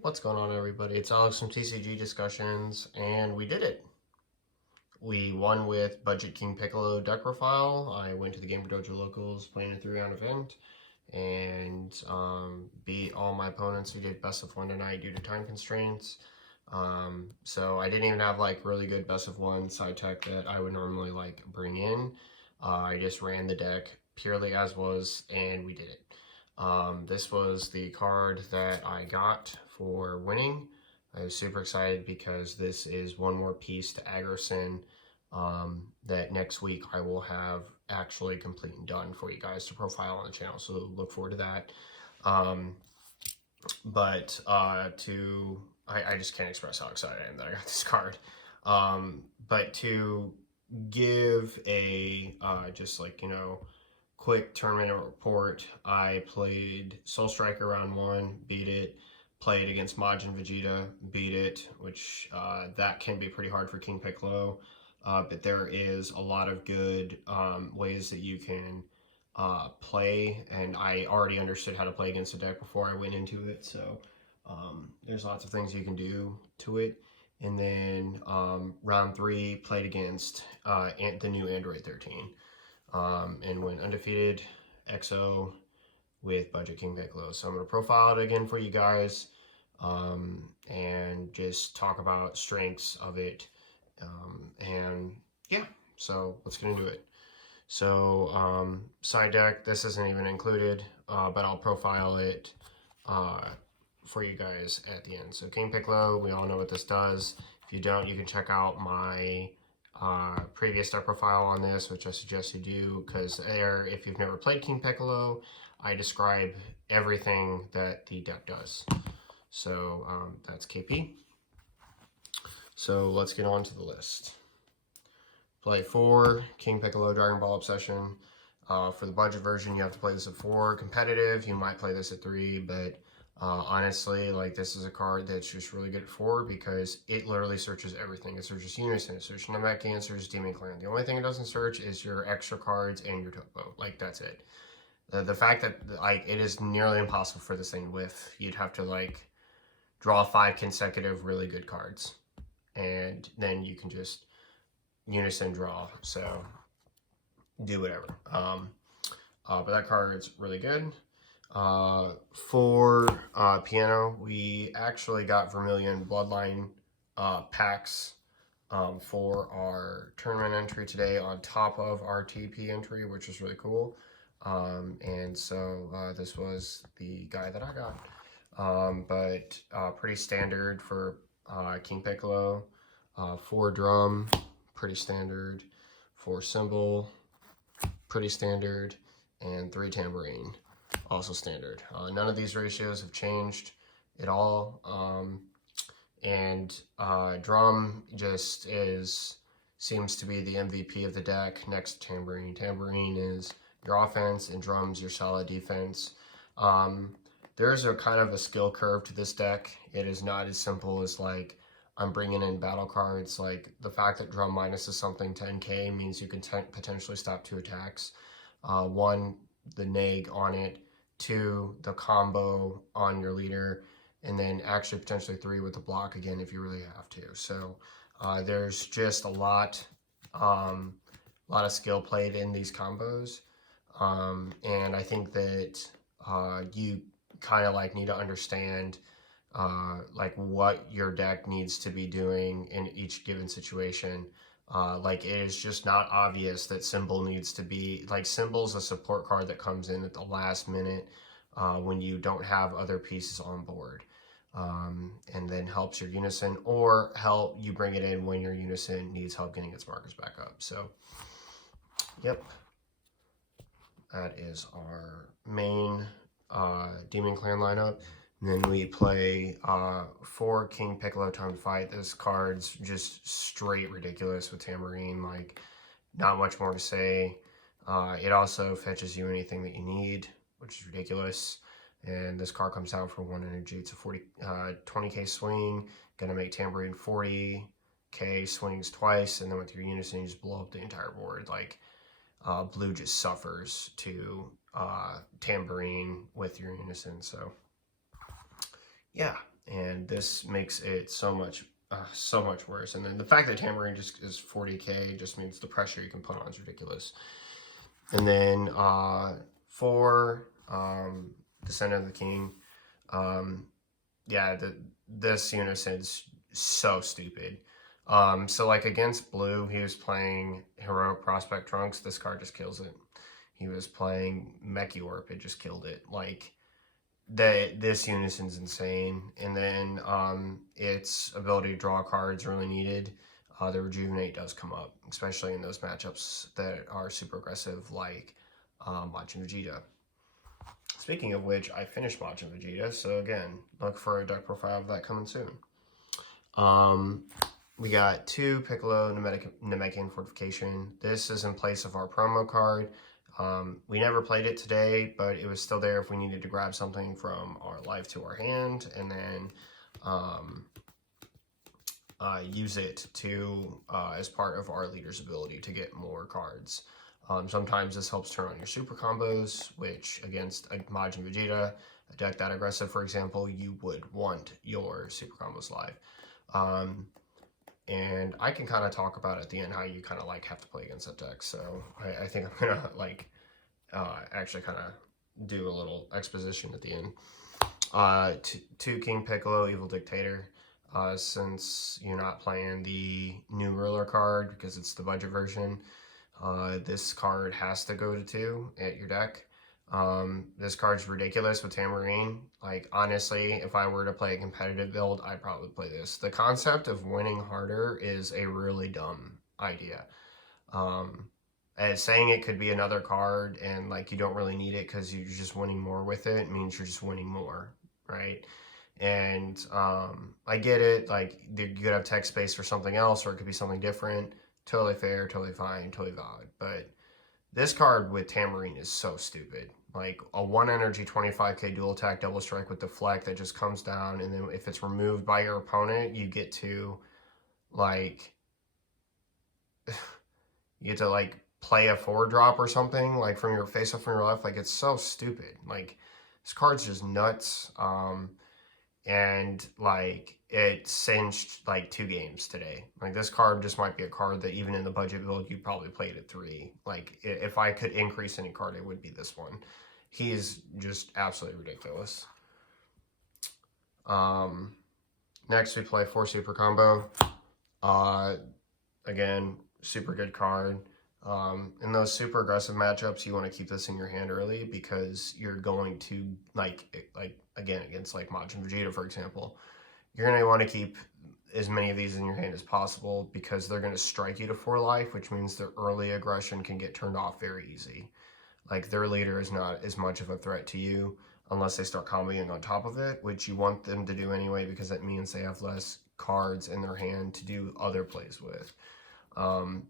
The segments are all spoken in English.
What's going on, everybody? It's Alex from TCG Discussions, and we did it. We won with Budget King Piccolo deck profile. I went to the Gamer Dojo Locals playing a 3-round event and beat all my opponents who did best of one tonight due to time constraints. So I didn't even have like really good best of one side tech that I would normally like bring in. I just ran the deck purely as was, and we did it. This was the card that I got for winning. I was super excited because this is one more piece to Agrocin that next week I will have actually complete and done for you guys to profile on the channel. So look forward to that. I just can't express how excited I am that I got this card. But to give a quick tournament report, I played Soul Striker round one, beat it. Played against Majin Vegeta, beat it, which that can be pretty hard for King Piccolo. But there is a lot of good ways that you can play, and I already understood how to play against the deck before I went into it, so there's lots of things you can do to it. And then round three, played against the new Android 13 and went undefeated XO with Budget King Piccolo. So I'm going to profile it again for you guys and just talk about strengths of it. And yeah, so let's get into it. So side deck, this isn't even included, but I'll profile it for you guys at the end. So King Piccolo, we all know what this does. If you don't, you can check out my previous deck profile on this, which I suggest you do, because there, if you've never played King Piccolo, I describe everything that the deck does. So that's KP. So let's get on to the list. Play 4, King Piccolo, Dragon Ball Obsession. For the budget version, you have to play this at 4. Competitive, you might play this at 3, but honestly, like, this is a card that's just really good at 4 because it literally searches everything. It searches Unison, it searches Namekian, it searches Demon Clan. The only thing it doesn't search is your extra cards and your topo. Like, that's it. The fact that like it is nearly impossible for this thing to whiff. You'd have to like draw 5 consecutive really good cards, and then you can just Unison draw. So do whatever. But that card's really good. For Piano, we actually got Vermilion Bloodline packs for our tournament entry today on top of our TP entry, which is really cool. And so this was the guy that I got. But pretty standard for King Piccolo. 4 drum, pretty standard. 4 cymbal, pretty standard. And 3 tambourine, also standard. None of these ratios have changed at all. Drum just seems to be the MVP of the deck next to tambourine. Tambourine is your offense, and drums your solid defense. There's a kind of a skill curve to this deck. It is not as simple as like I'm bringing in battle cards. Like the fact that drum minus is something 10k means you can potentially stop 2 attacks. 1, the neg on it. 2, the combo on your leader. And then actually potentially 3 with the block again if you really have to. So there's just a lot of skill played in these combos. And I think that you kind of like need to understand like what your deck needs to be doing in each given situation. Like it is just not obvious that Symbol needs to be, like Symbol's a support card that comes in at the last minute when you don't have other pieces on board. And then helps your Unison, or you bring it in when your Unison needs help getting its markers back up. So, yep. That is our main Demon Clan lineup. And then we play 4 King Piccolo Time to Fight. This card's just straight ridiculous with Tambourine. Like, not much more to say. It also fetches you anything that you need, which is ridiculous. And this card comes down for 1 energy. It's a 20k swing. Gonna make Tambourine 40k swings twice, and then with your Unison, you just blow up the entire board. Like, blue just suffers to Tambourine with your Unison. So yeah, and and this makes it so much worse. And then the fact that Tamarine just is 40k just means the pressure you can put on is ridiculous. And then for Descent of the King, yeah, this unison's so stupid. So like against blue, he was playing Heroic Prospect Trunks. This card just kills it. He was playing Mechiorp. It just killed it. Like this unison's insane. And then its ability to draw cards really needed. The Rejuvenate does come up, especially in those matchups that are super aggressive, like Majin Vegeta. Speaking of which, I finished Majin Vegeta, so again, look for a deck profile of that coming soon. We got 2 Piccolo Namekian Fortification. This is in place of our promo card. We never played it today, but it was still there if we needed to grab something from our life to our hand, and then use it to as part of our leader's ability to get more cards. Sometimes this helps turn on your super combos, which against a Majin Vegeta, a deck that aggressive, for example, you would want your super combos live. And I can kind of talk about at the end how you kind of like have to play against that deck. So I think I'm gonna like actually kind of do a little exposition at the end. To King Piccolo, Evil Dictator. Since you're not playing the new ruler card because it's the budget version, this card has to go to 2 at your deck. This card's ridiculous with Tamarine. Like, honestly, if I were to play a competitive build, I'd probably play this. The concept of winning harder is a really dumb idea. As saying it could be another card and like you don't really need it because you're just winning more with it means you're just winning more, right? And I get it, like you could have tech space for something else or it could be something different. Totally fair, totally fine, totally valid. But this card with Tamarine is so stupid. Like a 1 energy 25k dual attack double strike with deflect that just comes down, and then if it's removed by your opponent, you get to like play a 4-drop or something like from your face up from your left. Like it's so stupid. Like this card's just nuts. And like it cinched like 2 games today. Like this card just might be a card that even in the budget build you probably played at 3. Like if I could increase any card, it would be this one. He is just absolutely ridiculous. Next we play 4 Super Combo. Again, super good card. In those super aggressive matchups, you want to keep this in your hand early because you're going to like again against like Majin Vegeta, for example, you're going to want to keep as many of these in your hand as possible because they're going to strike you to 4 life, which means their early aggression can get turned off very easy. Like their leader is not as much of a threat to you unless they start comboing on top of it, which you want them to do anyway because that means they have less cards in their hand to do other plays with.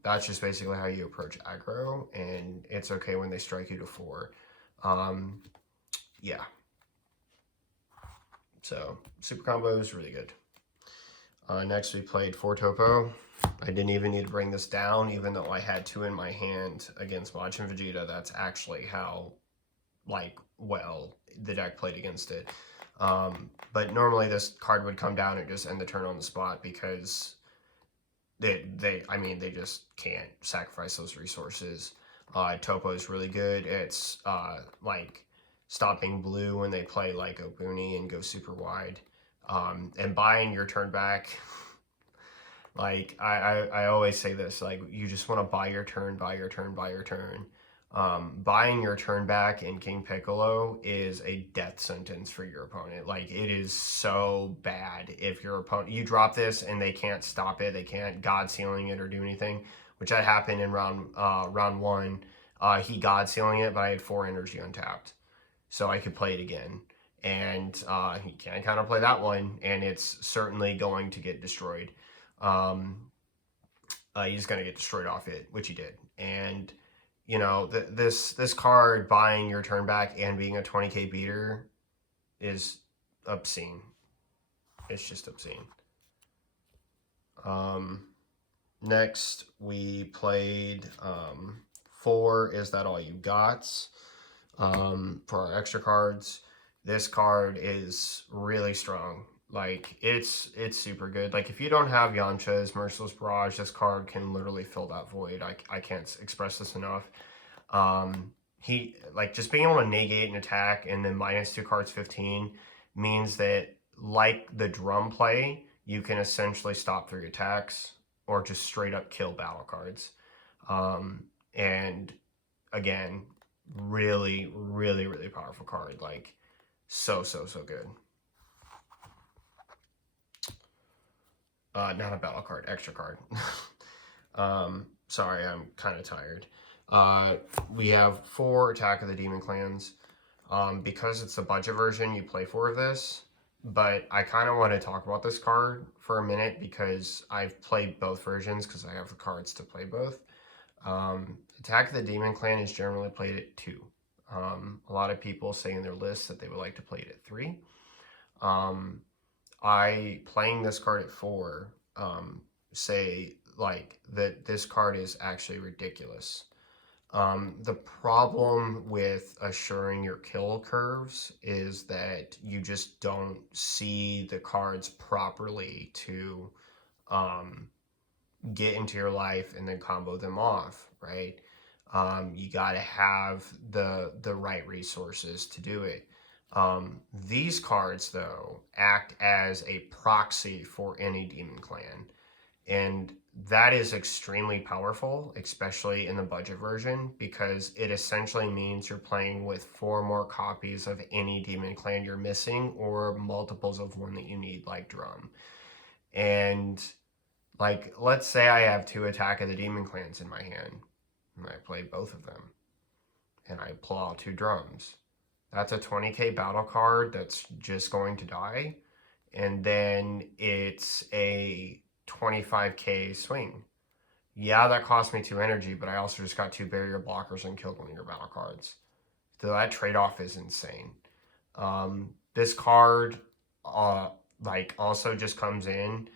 That's just basically how you approach aggro, and it's okay when they strike you to 4. Yeah. So, super combo is really good. Next, we played 4 Topo. I didn't even need to bring this down, even though I had 2 in my hand against Majin Vegeta. That's actually how, like, well, the deck played against it. But normally this card would come down and just end the turn on the spot because I mean, they just can't sacrifice those resources. Topo is really good. It's like stopping blue when they play like Obuni and go super wide, and buying your turn back. Like I always say this, like you just want to buy your turn, buy your turn, buy your turn. Buying your turn back in King Piccolo is a death sentence for your opponent. Like it is so bad if your opponent, you drop this and they can't stop it, they can't God Sealing it or do anything, which had happened in round 1. He God Sealing it, but I had 4 energy untapped, so I could play it again. And he can kind of play that one, and it's certainly going to get destroyed. He's going to get destroyed off it, which he did. And you know, this card buying your turn back and being a 20k beater is obscene. It's just obscene. Next, we played 4 Is That All You Got? For our extra cards. This card is really strong. Like it's super good. Like if you don't have Yamcha's Merciless Barrage, this card can literally fill that void. I can't express this enough. He like just being able to negate an attack and then -2 cards 15 means that like the drum play, you can essentially stop 3 attacks or just straight up kill battle cards. And again, really, really, really powerful card. Like so good. Not a battle card, extra card. Sorry, I'm kind of tired. We have 4 Attack of the Demon Clans. Because it's the budget version, you play 4 of this. But I kind of want to talk about this card for a minute because I've played both versions because I have the cards to play both. Attack of the Demon Clan is generally played at 2. A lot of people say in their lists that they would like to play it at 3. I playing this card at 4 say like that this card is actually ridiculous. The problem with assuring your kill curves is that you just don't see the cards properly to get into your life and then combo them off, right? You got to have the right resources to do it. These cards, though, act as a proxy for any demon clan. And that is extremely powerful, especially in the budget version, because it essentially means you're playing with 4 more copies of any demon clan you're missing or multiples of one that you need, like drum. And like, let's say I have 2 Attack of the Demon Clans in my hand, and I play both of them, and I pull out 2 drums. That's a 20k battle card that's just going to die, and then it's a 25k swing. Yeah, that cost me 2 energy, but I also just got 2 barrier blockers and killed one of your battle cards. So that trade-off is insane. This card, like, also just comes in.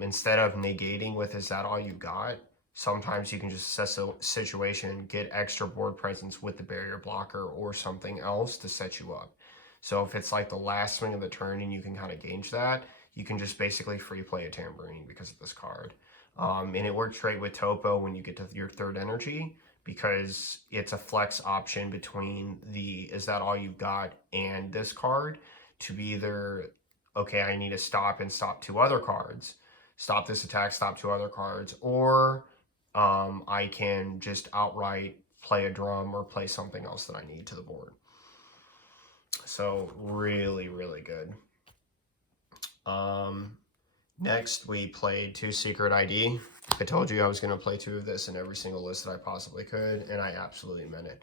Instead of negating with "is that all you got," sometimes you can just assess a situation, get extra board presence with the barrier blocker or something else to set you up. So if it's like the last swing of the turn and you can kind of gauge that, you can just basically free play a tambourine because of this card. And it works great with Topo when you get to your 3rd energy because it's a flex option between the "is that all you got" and this card to be either, okay, I need to stop and stop 2 other cards, stop this attack, stop 2 other cards, or I can just outright play a drum or play something else that I need to the board. So really, really good. Next, we played 2 Secret ID. I told you I was going to play 2 of this in every single list that I possibly could, and I absolutely meant it.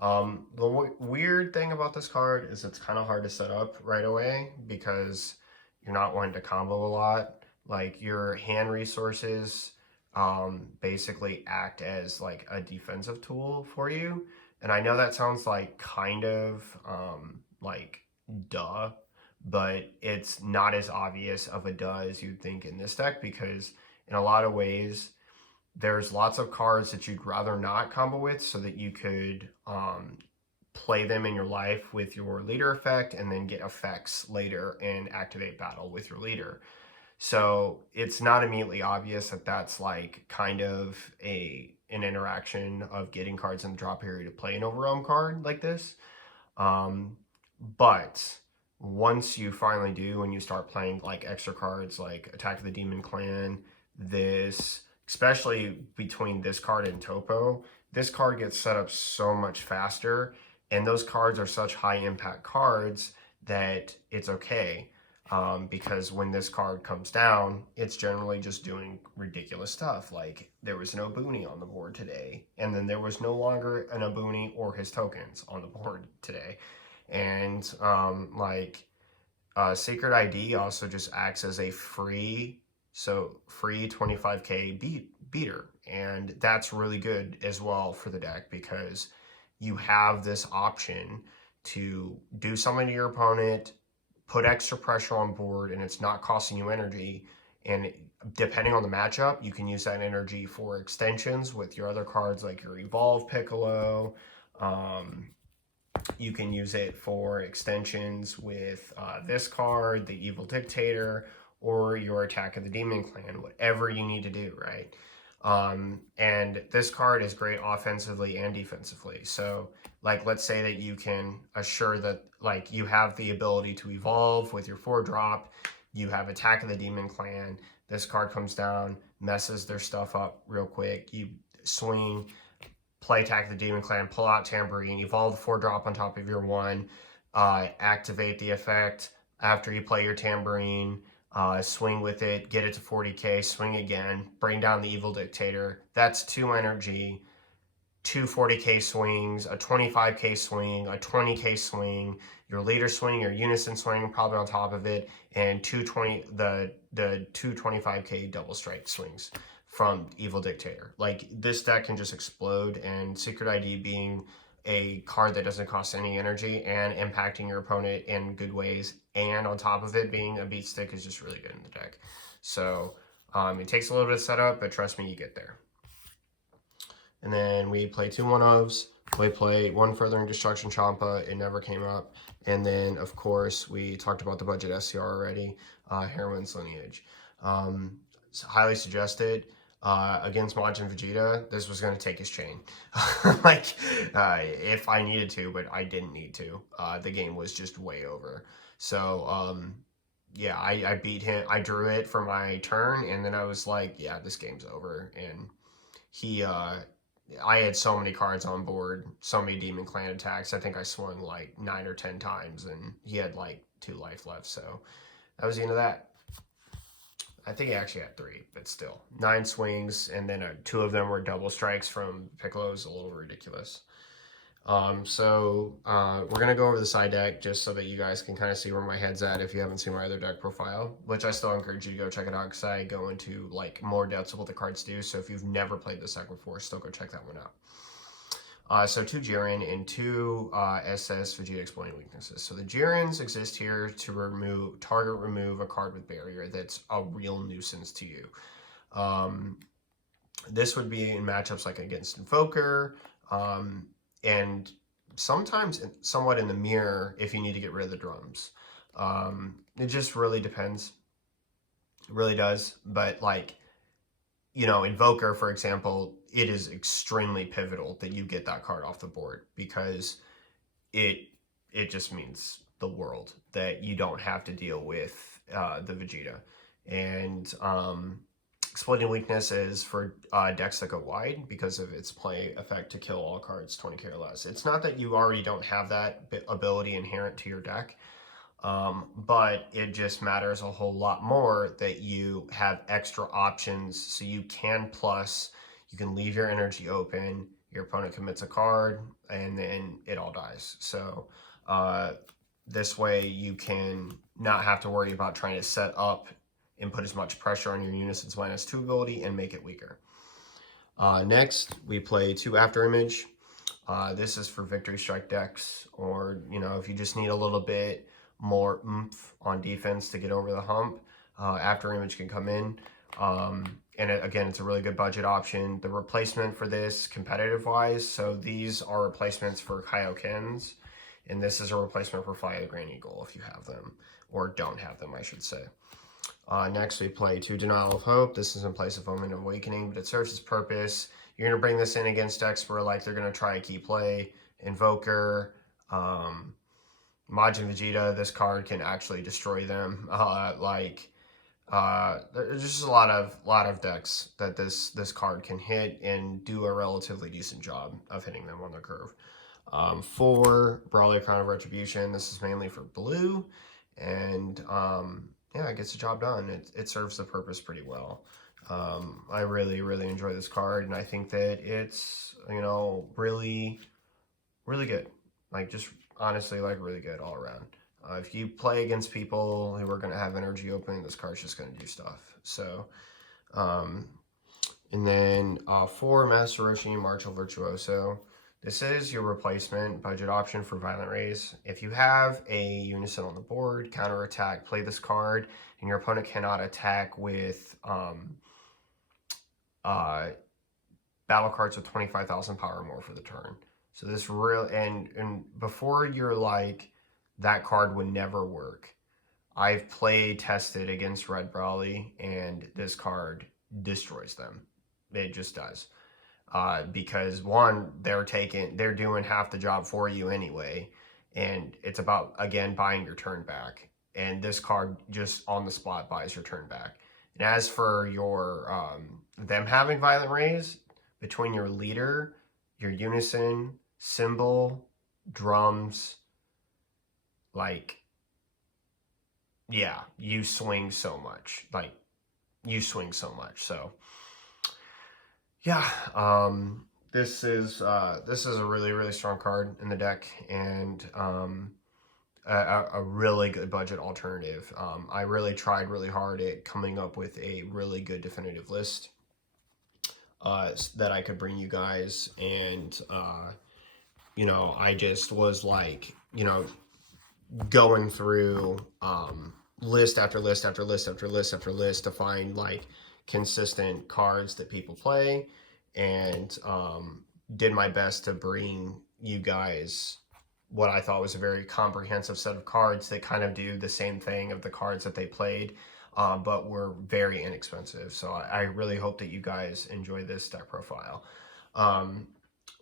The weird thing about this card is it's kind of hard to set up right away because you're not wanting to combo a lot. Like your hand resources basically act as like a defensive tool for you. And I know that sounds like kind of like duh, but it's not as obvious of a duh as you'd think in this deck because in a lot of ways, there's lots of cards that you'd rather not combo with so that you could play them in your life with your leader effect and then get effects later and activate battle with your leader. So it's not immediately obvious that that's like kind of an interaction of getting cards in the drop area to play an overwhelm card like this. But once you finally do and you start playing like extra cards like Attack of the Demon Clan, this, especially between this card and Topo, this card gets set up so much faster, and those cards are such high impact cards that it's okay. Because when this card comes down, it's generally just doing ridiculous stuff. Like there was no Booney on the board today, and then there was no longer an Abooni or his tokens on the board today. And Secret ID also just acts as a free 25k beater, and that's really good as well for the deck because you have this option to do something to your opponent, put extra pressure on board, and it's not costing you energy. And depending on the matchup, you can use that energy for extensions with your other cards like your Evolve Piccolo, You can use it for extensions with this card, the Evil Dictator, or your Attack of the Demon Clan, whatever you need to do, right? And this card is great offensively and defensively. So, like, let's say that you can assure that, like, you have the ability to evolve with your 4-drop. You have Attack of the Demon Clan. This card comes down, messes their stuff up real quick. You swing, play Attack the Demon Clan, pull out Tambourine, evolve the 4-drop on top of your 1, activate the effect after you play your Tambourine, swing with it, get it to 40k, swing again, bring down the Evil Dictator. That's 2 energy, 2 40k swings, a 25k swing, a 20k swing, your leader swing, your unison swing probably on top of it, and the 2 25k double strike swings from Evil Dictator. Like, this deck can just explode, and Secret ID being a card that doesn't cost any energy and impacting your opponent in good ways, and on top of it being a beat stick, is just really good in the deck. So it takes a little bit of setup, but trust me, you get there. And then we play 2 1-ofs. We play 1 Furthering Destruction Champa. It never came up. And then, of course, we talked about the budget SCR already. Heroine's Lineage. It's highly suggested. Against Majin Vegeta, this was going to take his chain. If I needed to, but I didn't need to. The game was just way over. So, yeah, I beat him. I drew it for my turn, and then I was like, yeah, this game's over. And I had so many cards on board, so many Demon Clan attacks. I think I swung like 9 or 10 times, and he had like 2 life left. So that was the end of that. I think he actually had 3, but still. 9 swings, and then 2 of them were double strikes from Piccolo. Is a little ridiculous. We're going to go over the side deck just so that you guys can kind of see where my head's at if you haven't seen my other deck profile, which I still encourage you to go check it out because I go into like more depths of what the cards do. So if you've never played this deck before, still go check that one out. So 2 Jiren and 2 SS Vegeta Exploiting Weaknesses. So the Jirens exist here to remove a card with barrier that's a real nuisance to you. This would be in matchups like against Invoker, and sometimes somewhat in the mirror if you need to get rid of the drums. It just really depends. It really does. But like, Invoker, for example, it is extremely pivotal that you get that card off the board because it just means the world that you don't have to deal with the Vegeta. And Exploiting Weakness is for decks that go wide because of its play effect to kill all cards 20k or less. It's not that you already don't have that ability inherent to your deck, but it just matters a whole lot more that you have extra options so you can leave your energy open, your opponent commits a card, and then it all dies. So this way you can not have to worry about trying to set up and put as much pressure on your Unison's -2 ability and make it weaker. Next, we play 2 Afterimage. This is for Victory Strike decks, or, if you just need a little bit more oomph on defense to get over the hump, Afterimage can come in. Again, it's a really good budget option. The replacement for this, competitive-wise, so these are replacements for Kaiokens, and this is a replacement for Fly the Grand Eagle if you have them, or don't have them, I should say. Next, we play 2 Denial of Hope. This is in place of Omen of Awakening, but it serves its purpose. You're going to bring this in against decks where like they're going to try a key play. Invoker, Majin Vegeta, this card can actually destroy them. There's just a lot of decks that this card can hit and do a relatively decent job of hitting them on the curve. 4 Brawler Crown of Retribution. This is mainly for blue, and yeah, it gets the job done. It serves the purpose pretty well. I really, really enjoy this card, and I think that it's, really, really good. Like, just honestly, like, really good all around. If you play against people who are going to have energy open, this card's just going to do stuff. So, and then 4 Master Roshi Martial Virtuoso. This is your replacement budget option for Violent Rays. If you have a Unison on the board, counterattack, play this card, and your opponent cannot attack with battle cards with 25,000 power or more for the turn. So this real and before you're like that card would never work. I've play tested against Red Brawly, and this card destroys them. It just does. Because one, they're doing half the job for you anyway, and it's about again buying your turn back. And this card just on the spot buys your turn back. And as for your them having violent rays between your leader, your unison, symbol, drums, like yeah, you swing so much. Like you swing so much. So yeah, this is a really strong card in the deck, and a really good budget alternative. I really tried really hard at coming up with a really good definitive list that I could bring you guys, and I just was like, going through list after list after list after list after list to find like consistent cards that people play, and did my best to bring you guys what I thought was a very comprehensive set of cards that kind of do the same thing of the cards that they played, but were very inexpensive. So I really hope that you guys enjoy this deck profile. Um,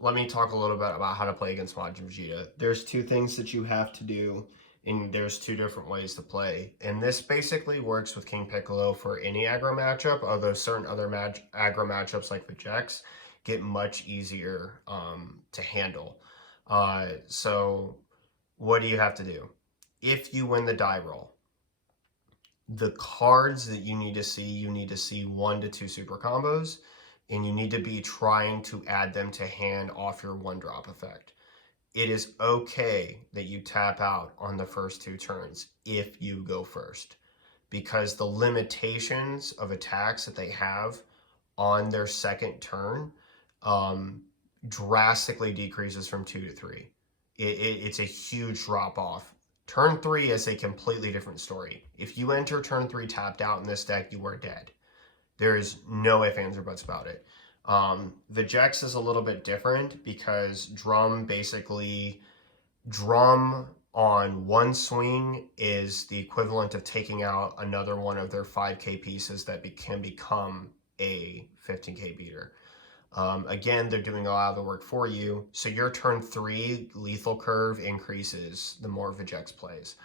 Let me talk a little bit about how to play against Majin Vegeta. There's two things that you have to do, and there's two different ways to play. And this basically works with King Piccolo for any aggro matchup, although certain other aggro matchups like Vegex get much easier to handle. So what do you have to do? If you win the die roll, the cards that you need to see 1 to 2 super combos, and you need to be trying to add them to hand off your 1-drop effect. It is okay that you tap out on the first 2 turns if you go first, because the limitations of attacks that they have on their second turn drastically decreases from 2 to 3. It's a huge drop off. Turn 3 is a completely different story. If you enter turn 3 tapped out in this deck, you are dead. There is no ifs, ands, or buts about it. The Jex is a little bit different because drum on one swing is the equivalent of taking out another one of their 5k pieces that can become a 15k beater. Again, they're doing a lot of the work for you, so your turn 3 lethal curve increases the more Vegex plays.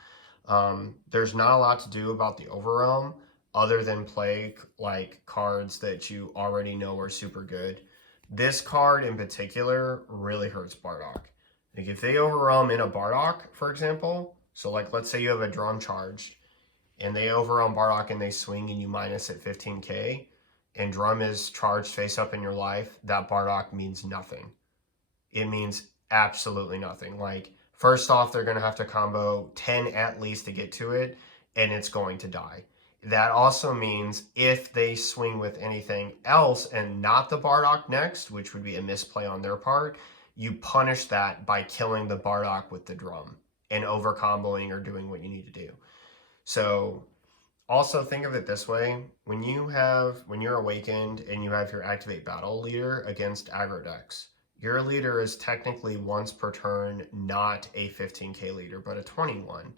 There's not a lot to do about the Overrealm other than play like cards that you already know are super good. This card in particular really hurts Bardock. Like if they Overrealm in a Bardock, for example, so like let's say you have a drum charged and they Overrealm Bardock and they swing and you minus at 15k, and drum is charged face up in your life, that Bardock means nothing. It means absolutely nothing. Like, first off, they're going to have to combo 10 at least to get to it, and it's going to die. That also means if they swing with anything else and not the Bardock next, which would be a misplay on their part, you punish that by killing the Bardock with the drum and over comboing or doing what you need to do. So also think of it this way: when you're awakened and you have your activate battle leader against aggro decks, your leader is technically once per turn not a 15k leader, but a 21.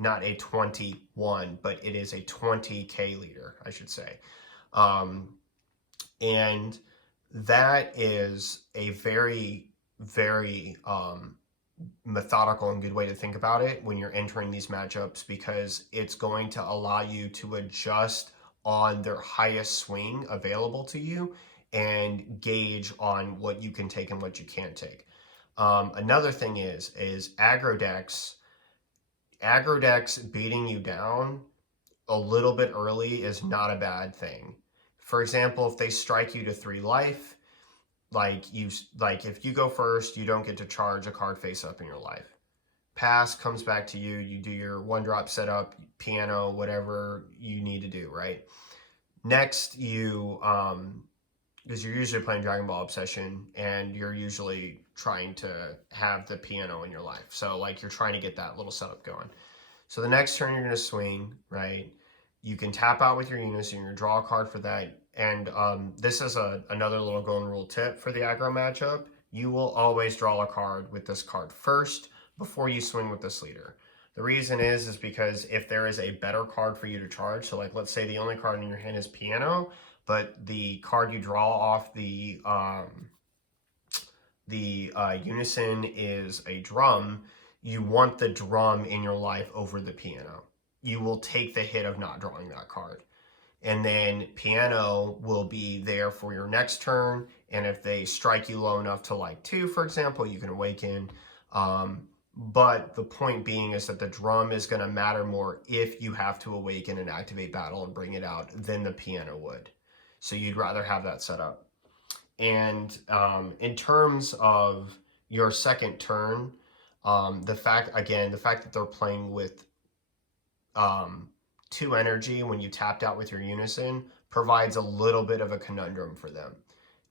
Not a 21, but it is a 20k leader, I should say. And that is a very, very methodical and good way to think about it when you're entering these matchups, because it's going to allow you to adjust on their highest swing available to you and gauge on what you can take and what you can't take. Another thing is aggro decks beating you down a little bit early is not a bad thing. For example, if they strike you to 3 life, like if you go first, you don't get to charge a card face up in your life. Pass comes back to you, you do your 1-drop setup, piano, whatever you need to do, right? Next, you because you're usually playing Dragon Ball Obsession and you're usually trying to have the piano in your life. So like you're trying to get that little setup going. So the next turn you're going to swing, right? You can tap out with your unison, you draw a card for that. And this is another little golden rule tip for the aggro matchup. you will always draw a card with this card first before you swing with this leader. The reason is because if there is a better card for you to charge, so like let's say the only card in your hand is piano, but the card you draw off the unison is a drum, you want the drum in your life over the piano. You will take the hit of not drawing that card. And then piano will be there for your next turn. And if they strike you low enough to like 2, for example, you can awaken. But the point being is that the drum is going to matter more if you have to awaken and activate battle and bring it out than the piano would. So you'd rather have that set up. And in terms of your second turn, the fact that they're playing with 2 energy when you tapped out with your unison provides a little bit of a conundrum for them.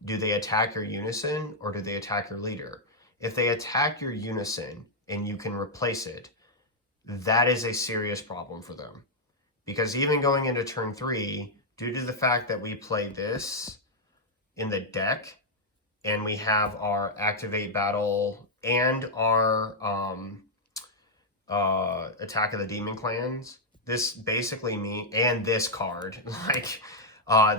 Do they attack your unison or do they attack your leader? If they attack your unison and you can replace it, that is a serious problem for them. Because even going into turn 3, due to the fact that we play this in the deck and we have our activate battle and our attack of the demon clans, this basically means, and this card, like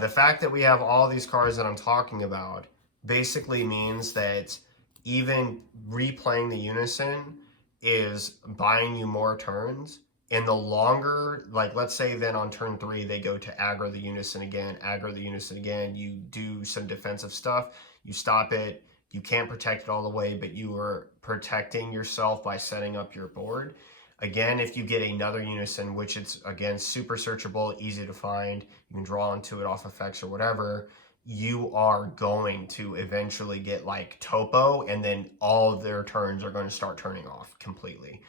the fact that we have all these cards that I'm talking about basically means that even replaying the unison is buying you more turns. And the longer, like let's say then on turn 3 they go to aggro the unison again, you do some defensive stuff, you stop it, you can't protect it all the way, but you are protecting yourself by setting up your board. Again, if you get another unison, which it's, again, super searchable, easy to find, you can draw into it off effects or whatever, you are going to eventually get like topo, and then all of their turns are going to start turning off completely.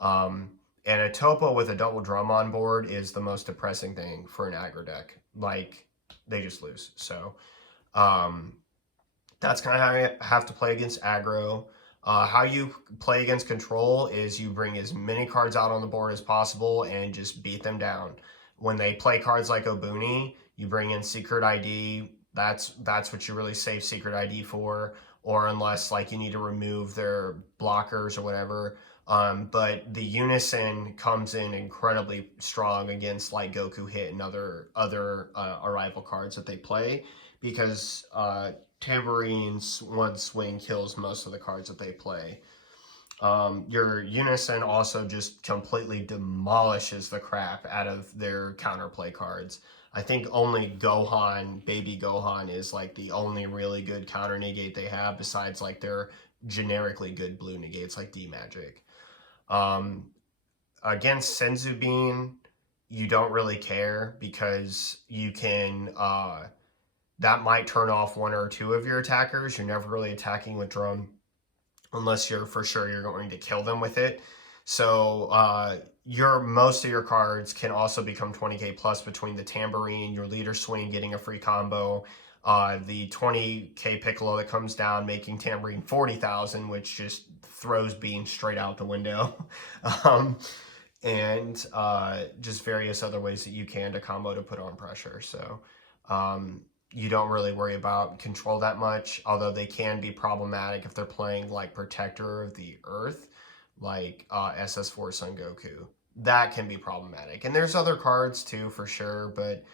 And a topo with a double drum on board is the most depressing thing for an aggro deck. Like, they just lose. So, that's kind of how you have to play against aggro. How you play against control is you bring as many cards out on the board as possible and just beat them down. When they play cards like Obuni, you bring in Secret ID. That's what you really save Secret ID for, or unless like you need to remove their blockers or whatever. But the unison comes in incredibly strong against like Goku Hit and other arrival cards that they play, because Tamborine's one swing kills most of the cards that they play. Your unison also just completely demolishes the crap out of their counterplay cards. I think only Gohan, Baby Gohan, is like the only really good counter negate they have, besides like their generically good blue negates like D-Magic. Against Senzu Bean, you don't really care because you can that might turn off 1 or 2 of your attackers. You're never really attacking with drum unless you're for sure you're going to kill them with it. So most of your cards can also become 20k plus between the tambourine, your leader swing getting a free combo, the 20k Piccolo that comes down making tambourine 40,000, which just throws Bean straight out the window. And just various other ways that you can to combo to put on pressure. So you don't really worry about control that much, although they can be problematic if they're playing like Protector of the Earth, like SS4 Son Goku. That can be problematic. And there's other cards too, for sure, but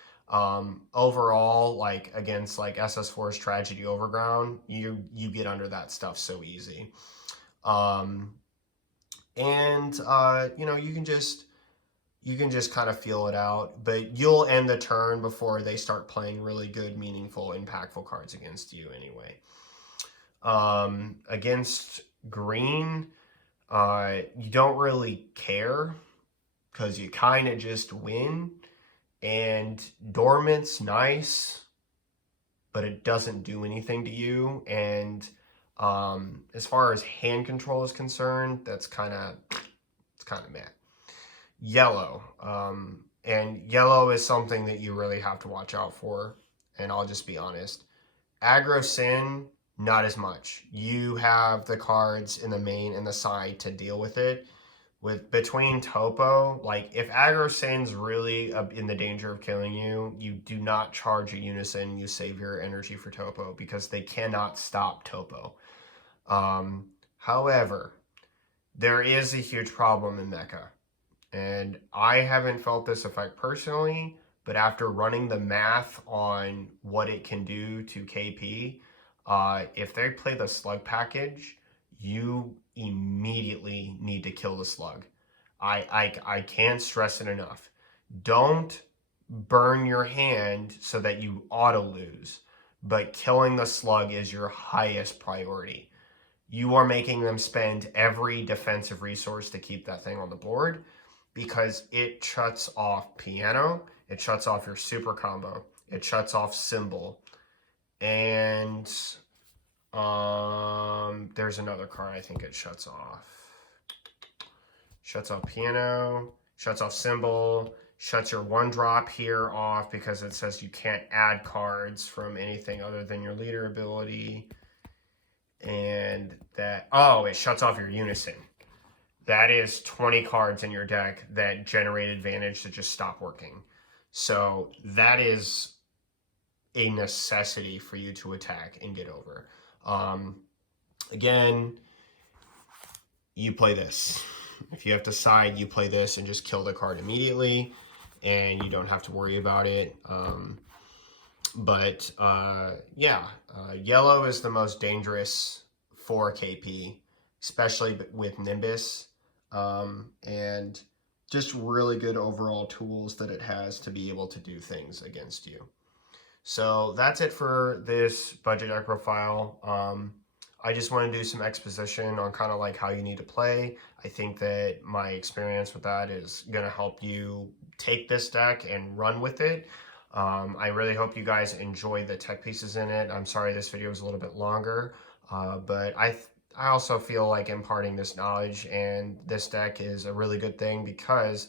overall, like against like SS4's Tragedy Overground, you get under that stuff so easy. You know, you can just kind of feel it out, but you'll end the turn before they start playing really good, meaningful, impactful cards against you anyway. Against green, you don't really care because you kind of just win, and Dormant's nice, but it doesn't do anything to you. And as far as hand control is concerned, it's kind of meh. Yellow, and yellow is something that you really have to watch out for, and I'll just be honest. Aggro Sin, not as much. You have the cards in the main and the side to deal with it. Between Topo, like if Aggro Sin's really in the danger of killing you, you do not charge a unison, you save your energy for Topo, because they cannot stop Topo. However, there is a huge problem in Mecha. And I haven't felt this effect personally, but after running the math on what it can do to KP, if they play the slug package, you immediately need to kill the slug. I can't stress it enough. Don't burn your hand so that you auto lose, but killing the slug is your highest priority. You are making them spend every defensive resource to keep that thing on the board because it shuts off piano, it shuts off your super combo, it shuts off symbol, and there's another card I think it shuts off. Shuts off piano, shuts off symbol, shuts your one drop here off because it says you can't add cards from anything other than your leader ability. And that, oh, it shuts off your unison. That is 20 cards in your deck that generate advantage that just stop working. So that is a necessity for you to attack and get over. Again, you play this. If you have to side, you play this and just kill the card immediately, and you don't have to worry about it. Yellow is the most dangerous for KP, especially with Nimbus, and just really good overall tools that it has to be able to do things against you. So that's it for this budget deck profile. I just want to do some exposition on kind of like how you need to play. I think that my experience with that is going to help you take this deck and run with it. I really hope you guys enjoy the tech pieces in it. I'm sorry this video was a little bit longer, but I also feel like imparting this knowledge and this deck is a really good thing because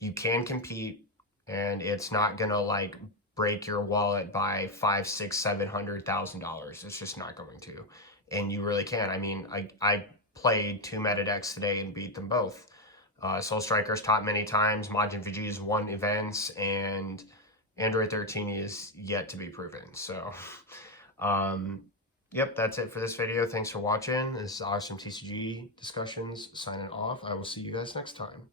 you can compete and it's not gonna like break your wallet by $500,000, $600,000, $700,000. It's just not going to, and you really can. I mean, I played 2 meta decks today and beat them both. Soul Striker's top many times, Majin Vegeta's won events, and Android 13 is yet to be proven. So, yep, that's it for this video. Thanks for watching. This is Awesome TCG Discussions signing off. I will see you guys next time.